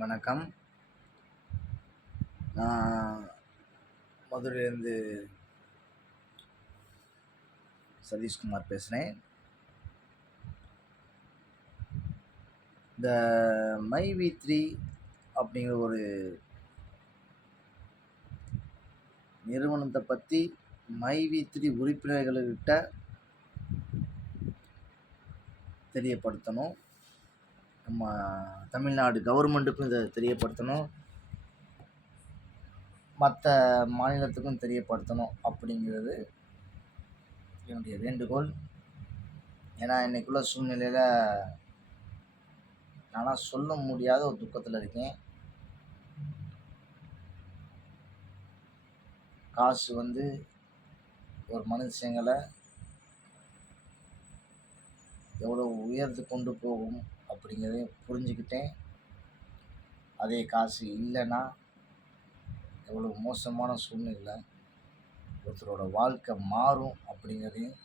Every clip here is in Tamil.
வணக்கம். நான் மதுரையிலேருந்து சதீஷ்குமார் பேசுகிறேன். இந்த மை3 அப்படிங்கிற ஒரு நிறுவனத்தை பற்றி மை3 உறுப்பினர்கள்கிட்ட தெரியப்படுத்தணும். நம்ம தமிழ்நாடு கவர்மெண்ட்டுக்கும் இதை தெரியப்படுத்தணும், மற்ற மாநிலத்துக்கும் தெரியப்படுத்தணும் அப்படிங்கிறது என்னுடைய வேண்டுகோள். ஏன்னா இன்றைக்குள்ள சூழ்நிலையில் நானாக சொல்ல முடியாத ஒரு துக்கத்தில் இருக்கேன். காசு ஒரு மனுஷங்களை எவ்வளோ உயர்த்து கொண்டு போகும் அப்படிங்கிறதையும் புரிஞ்சுக்கிட்டேன். அதே காசு இல்லைன்னா எவ்வளோ மோசமான சூழ்நிலை ஒருத்தரோட வாழ்க்கை மாறும் அப்படிங்கிறதையும்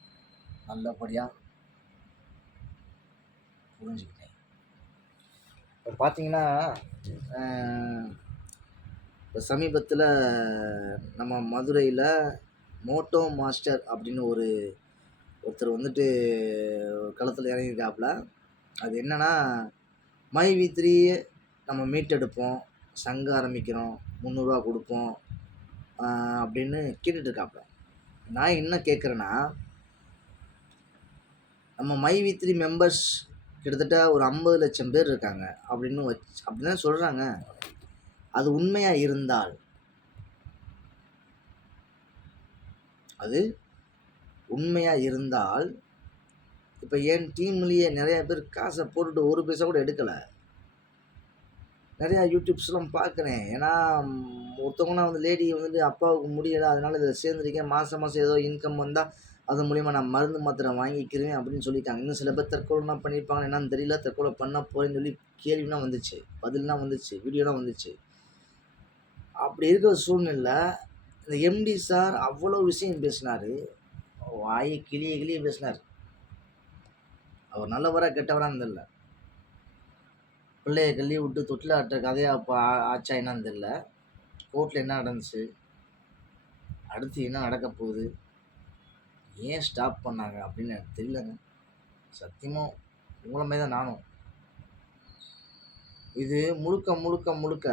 நல்லபடியாக புரிஞ்சுக்கிட்டேன். இப்போ பார்த்தீங்கன்னா, இப்போ சமீபத்தில் நம்ம மதுரையில் மோட்டோ மாஸ்டர் அப்படின்னு ஒருத்தர் களத்தில் இறங்கியிருக்காப்புல. அது என்னென்னா, மை3 நம்ம மீட்டெடுப்போம், சங்கம் ஆரம்பிக்கிறோம், 300 கொடுப்போம் அப்படின்னு கேட்டுட்ருக்காப்புல. நான் என்ன கேட்குறேன்னா, நம்ம மை3 மெம்பர்ஸ் கிட்டத்தட்ட ஒரு 50 லட்சம் பேர் இருக்காங்க அப்படின்னு தான் சொல்கிறாங்க. அது உண்மையாக இருந்தால் இப்போ என் டீம்லேயே நிறையா பேர் காசை போட்டுட்டு ஒரு பைசா கூட எடுக்கலை. நிறையா யூடியூப்ஸ்லாம் பார்க்குறேன். ஏன்னா ஒருத்தவங்கன்னா லேடி அப்பாவுக்கு முடியலை, அதனால் இதில் சேர்ந்துருக்கேன், மாதம் ஏதோ இன்கம் வந்தால் அது மூலிமா நான் மருந்து மாத்திரை வாங்கிக்கிறேன் அப்படின்னு சொல்லிட்டாங்க. இன்னும் சில பேர் தற்கொலைலாம் பண்ணியிருப்பாங்க, என்னன்னு தெரியல. தற்கொலை பண்ண போகிறேன்னு சொல்லி கேள்விலாம் வந்துச்சு, பதிலாம் வந்துச்சு, வீடியோலாம் வந்துச்சு. அப்படி இருக்கிற சூழ்நிலை இந்த எம்டி சார் அவ்வளோ விஷயம் பேசினார். வாயை கிளிய பேசினார். அவர் நல்லவராக கெட்டவரான்னு தெரியல. பிள்ளைய கள்ளி விட்டு தொட்டில் ஆட்டுற கதையாக இப்போ ஆச்சா என்னன்னு தெரியல. கோர்ட்டில் என்ன நடந்துச்சு, அடுத்து என்ன நடக்க போகுது, ஏன் ஸ்டாப் பண்ணாங்க அப்படின்னு எனக்கு தெரியலங்க. சத்தியமாக உங்களமே தான் நானும். இது முழுக்க முழுக்க முழுக்க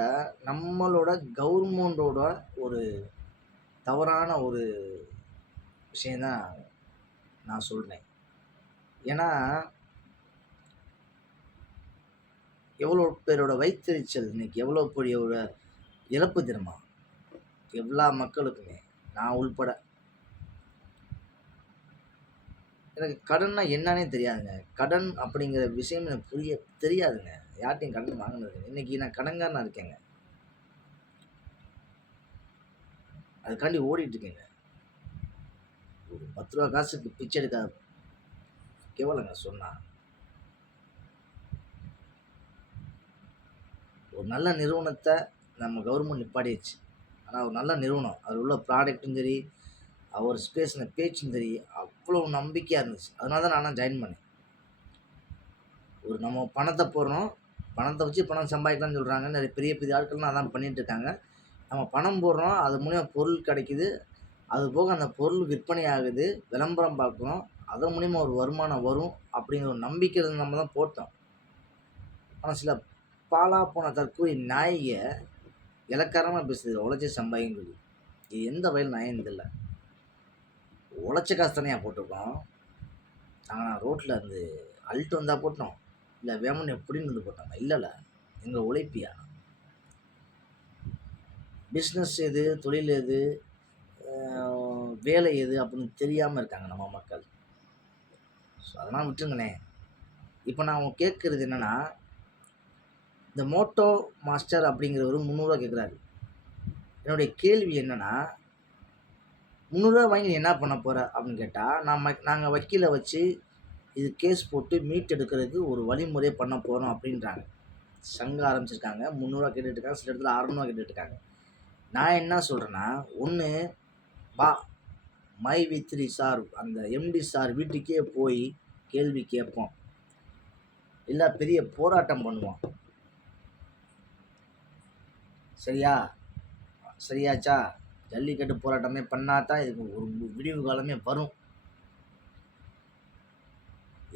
நம்மளோட கவர்மெண்டோட ஒரு தவறான ஒரு விஷயந்தான் நான் சொல்கிறேன். ஏன்னா எவ்வளோ பேரோட வயிற்றுச்சல் இன்னைக்கு எவ்வளோ பெரிய ஒரு இழப்பு தெரியுமா எல்லா மக்களுக்குமே, நான் உள்பட. எனக்கு கடன்னா என்னன்னே தெரியாதுங்க. கடன் அப்படிங்கிற விஷயம் எனக்கு தெரியாதுங்க. யார்ட்டையும் கடன் வாங்கினது இன்னைக்கு நான் கடன்காரனா இருக்கேங்க. அதுக்காண்டி ஓடிட்டு இருக்கேங்க. ஒரு 10 ரூபா காசுக்கு பிச்சை எடுக்காத கேவலங்க சொன்னா. ஒரு நல்ல நிறுவனத்தை நம்ம கவர்மெண்ட் நிப்பாடிடுச்சு. ஆனால் ஒரு நல்ல நிறுவனம், அதில் உள்ள ப்ராடக்ட்டும் சரி, அவர் பேசின பேச்சும் சரி, அவ்வளோ நம்பிக்கையாக இருந்துச்சு. அதனால தான் நானும் ஜாயின் பண்ணேன். நம்ம பணத்தை போடுறோம், பணத்தை வச்சு பணம் சம்பாதிக்கலாம்னு சொல்கிறாங்க. நிறைய பெரிய பெரிய ஆட்கள்லாம் அதான் பண்ணிகிட்டு இருக்காங்க. நம்ம பணம் போடுறோம், அது மூலிமா பொருள் கிடைக்குது, அது போக அந்த பொருள் விற்பனை ஆகுது, விளம்பரம் பார்க்குறோம், அதன் மூலிமா ஒரு வருமானம் வரும் அப்படிங்கிற ஒரு நம்பிக்கை நம்ம தான் போட்டோம். ஆனால் சில பாலா போன தற்கூரி நாய்க இலக்காரமாக பேசுது, உழைச்சி சம்பாதின்னு சொல்லி. இது எந்த வயல் நாயின்னு தெரியல. உழைச்ச காசு தனியாக போட்டிருக்கோம். நாங்கள் ரோட்டில் அல்ட்டு வந்தால் போட்டோம், இல்லை வேமன் எப்படின்னு போட்டாங்க. இல்லைல்ல, எங்கள் உழைப்பியா? பிஸ்னஸ் எது, தொழில் எது, வேலை எது அப்படின்னு தெரியாமல் இருக்காங்க நம்ம மக்கள். ஸோ அதெல்லாம் விட்டுருங்கண்ணே. இப்போ நான் கேட்குறது என்னென்னா, இந்த மோட்டோ மாஸ்டர் அப்படிங்கிறவர் 300 கேட்குறாரு. என்னுடைய கேள்வி என்னென்னா, 300 வாங்கி என்ன பண்ண போகிற அப்படின்னு கேட்டால், நாங்கள் வக்கீலை வச்சு இது கேஸ் போட்டு மீட் எடுக்கிறதுக்கு ஒரு வழிமுறை பண்ண போகிறோம் அப்படின்றாங்க. சங்கம் ஆரம்பிச்சிருக்காங்க, 300 கேட்டுட்ருக்காங்க, சில இடத்துல 600 கேட்டுட்ருக்காங்க. நான் என்ன சொல்கிறேன்னா, ஒன்று வா மை3 சார் அந்த எம்டி சார் வீட்டுக்கே போய் கேள்வி கேட்போம், இல்லை பெரிய போராட்டம் பண்ணுவோம். சரியா? சரியாச்சா? ஜல்லிக்கட்டு போராட்டமே பண்ணா தான் இதுக்கு ஒரு விடிவு காலமே வரும்.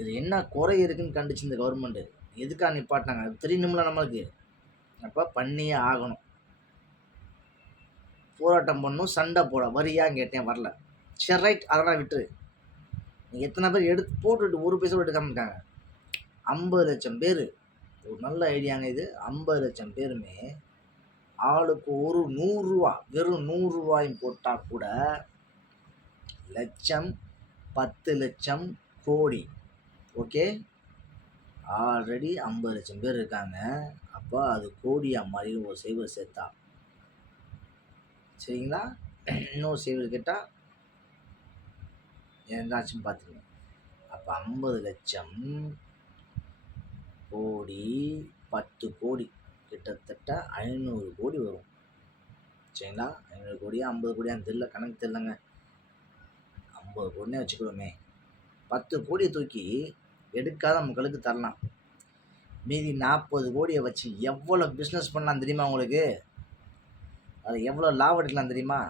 இது என்ன குறை இருக்குன்னு கண்டுச்சு இந்த கவர்மெண்ட்டு. எதுக்காக நிப்பாட்டினாங்க? அது தெரியணும்ல நம்மளுக்கு. அப்ப பண்ணியே ஆகணும். போராட்டம் பண்ணணும், சண்டை போட வரியான்னு கேட்டேன், வரல. சரி ரைட், அதெல்லாம் விட்டுரு. நீ எத்தனை பேர் எடுத்து போட்டுட்டு ஒரு பைசா கூட எடுக்காம இருக்காங்க. 50,00,000 பேர். ஒரு நல்ல ஐடியாங்க இது. 50,00,000 பேருமே ஆளுக்கு ஒரு ரூ. 100, வெறும் ரூ. 100 போட்டா கூட லட்சம், 10,00,000, கோடி. ஓகே, ஆல்ரெடி 50,00,000 பேர் இருக்காங்க. அப்போ அது கோடியா மாறி ஒரு சைவர் சேர்த்தா, சரிங்களா? இன்னொரு சைவர் கேட்டால் என்னாச்சுன்னு பார்த்துக்கங்க. அப்போ 50,00,000 கோடி, 10 கோடி, கிட்டத்தட்ட 500 கோடி வரும். சரிங்களா? 500 கோடியா 50 கோடியான்னு தெரியல, கணக்கு தெரியலங்க. 50 கோடினே வச்சுக்கிறோமே. 10 கோடியை தூக்கி எடுக்காத மக்களுக்கு தரலாம். மீதி 40 கோடியை வச்சு எவ்வளோ பிஸ்னஸ் பண்ணலாம் தெரியுமா உங்களுக்கு? அது எவ்வளோ லாபம் எடுக்கலாம் தெரியுமா?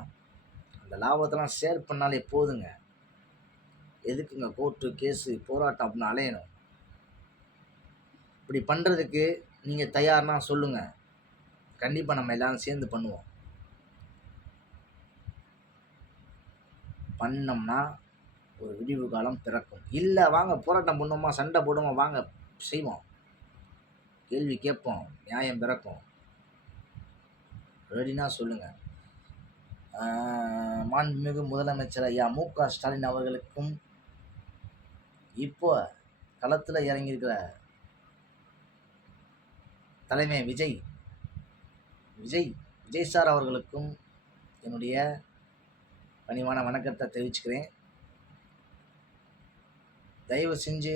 அந்த லாபத்தெல்லாம் ஷேர் பண்ணாலே போதுங்க. எதுக்குங்க கோர்ட்டு கேஸு போராட்டம் அப்படின்னு அலையணும்? இப்படி பண்ணுறதுக்கு நீங்கள் தயார்னா சொல்லுங்கள். கண்டிப்பாக நம்ம எல்லாரும் சேர்ந்து பண்ணுவோம். பண்ணோம்னா ஒரு விடிவு காலம் பிறக்கும். இல்லை வாங்க போராட்டம் பண்ணுவோமா, சண்டை போடுவோமா, வாங்க செய்வோம், கேள்வி கேட்போம், நியாயம் பிறக்கும். ரெடினா சொல்லுங்கள். மாண்புமிகு முதலமைச்சர் ஐயா மு.க. ஸ்டாலின் அவர்களுக்கும் இப்போ களத்தில் இறங்கியிருக்கிற தலைமை விஜய் சார் அவர்களுக்கும் என்னுடைய பணிவான வணக்கத்தை தெரிவிச்சுக்கிறேன். தயவு செஞ்சு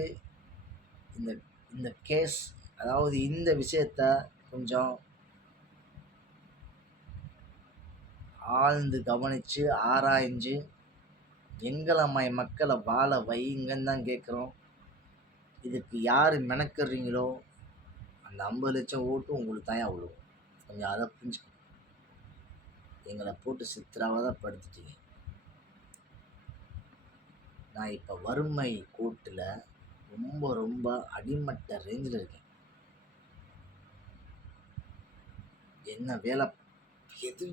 இந்த கேஸ், அதாவது இந்த விஷயத்தை கொஞ்சம் ஆழ்ந்து கவனித்து ஆராய்ஞ்சு எங்களை மக்களை வாழ வைங்கன்னு தான் கேட்குறோம். இதுக்கு யார் மெனக்கிறீங்களோ அந்த 50,00,000 ஓட்டு உங்களுக்கு தான் விழுவும். கொஞ்சம் அதை புரிஞ்சுக்கணும். எங்களை போட்டு சித்திரவதைப்படுத்திட்டீங்க. நான் இப்போ வறுமை கோட்டில் ரொம்ப அடிமட்ட ரேஞ்சில் இருக்கேன். என்ன வேலை,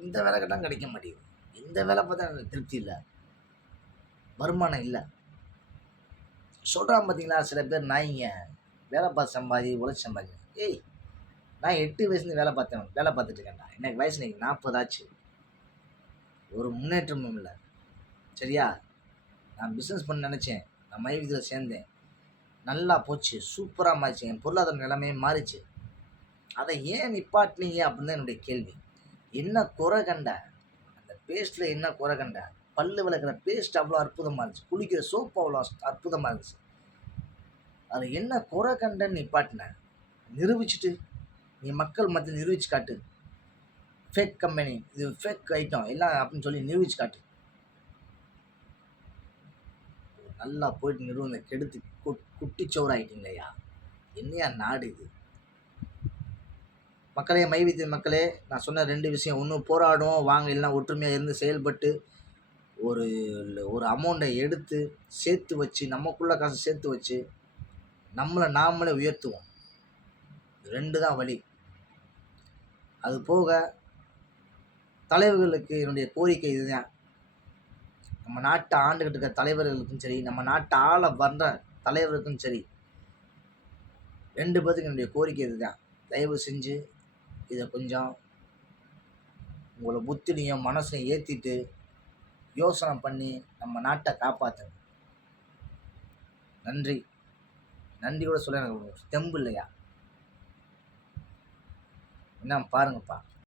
இந்த வேலை கேட்டால் கிடைக்க மாட்டேங்குது. இந்த வேலை பார்த்தா எனக்கு திருப்தி இல்லை, வருமானம் இல்லை. சொல்கிறான் பார்த்தீங்களா சில பேர், நாய்ங்க வேலை பார்த்து சம்பாதி, உழைச்சி சம்பாதி. ஏய், நான் 8 வயசுலேருந்து வேலை பார்த்துட்டு இருக்கேன்டா. எனக்கு வயசு இன்னைக்கு 40 ஆச்சு. ஒரு முன்னேற்றமும் இல்லை. சரியா? நான் பிஸ்னஸ் பண்ண நினச்சேன், நான் மைவிதில் சேர்ந்தேன், நல்லா போச்சு, சூப்பராக மாறிச்சு, என் பொருளாதார நிலைமையே மாறிச்சு. அதை ஏன் நிப்பாட்டினீங்க அப்படின்னு தான் என்னுடைய கேள்வி. என்ன குறை கண்ட? அந்த பேஸ்ட்டில் என்ன குறை கண்ட? பல்லு விளக்குற பேஸ்ட் அவ்வளோ அற்புதமாக இருந்துச்சு, குளிக்கிற சோப்பு அவ்வளோ அற்புதமாக இருந்துச்சு. அது என்ன குறை கண்டன்னு நிப்பாட்டின? நிரூபிச்சுட்டு நீ மக்கள் மத்தியில் நிரூபிச்சு காட்டு. ஃபேக் கம்பெனி, இது ஃபேக் ஐட்டம் எல்லாம் அப்படின்னு சொல்லி நிரூபிச்சு காட்டு. நல்லா போயிட்டு நிறுவனத்தை கெடுத்து குட்டிச்சோறு ஆகிட்டீங்களையா? என்னையா நாடு இது? மக்களே, மைவித்திய மக்களே, நான் சொன்ன 2 விஷயம். ஒன்று, போராடுவோம் வாங்க, இல்லைனா ஒற்றுமையாக இருந்து செயல்பட்டு ஒரு அமௌண்ட்டை எடுத்து சேர்த்து வச்சு, நமக்குள்ள காசு சேர்த்து வச்சு நம்மளை நாமளே உயர்த்துவோம். 2 தான் வழி. அது போக தலைவர்களுக்கு என்னுடைய கோரிக்கை இதுதான். நம்ம நாட்டை ஆண்டுகிட்டு இருக்க தலைவர்களுக்கும் சரி, நம்ம நாட்டை ஆள வர்ற தலைவருக்கும் சரி, 2 பேருக்கு என்னுடைய கோரிக்கை இதுதான். தயவு செஞ்சு இதை கொஞ்சம் உங்களை புத்திலையும் மனசையும் ஏற்றிட்டு யோசனை பண்ணி நம்ம நாட்டை காப்பாற்றுங்க. நன்றி கூட சொல்ல எனக்கு தெம்பு இல்லையா? என்ன பாருங்கப்பா.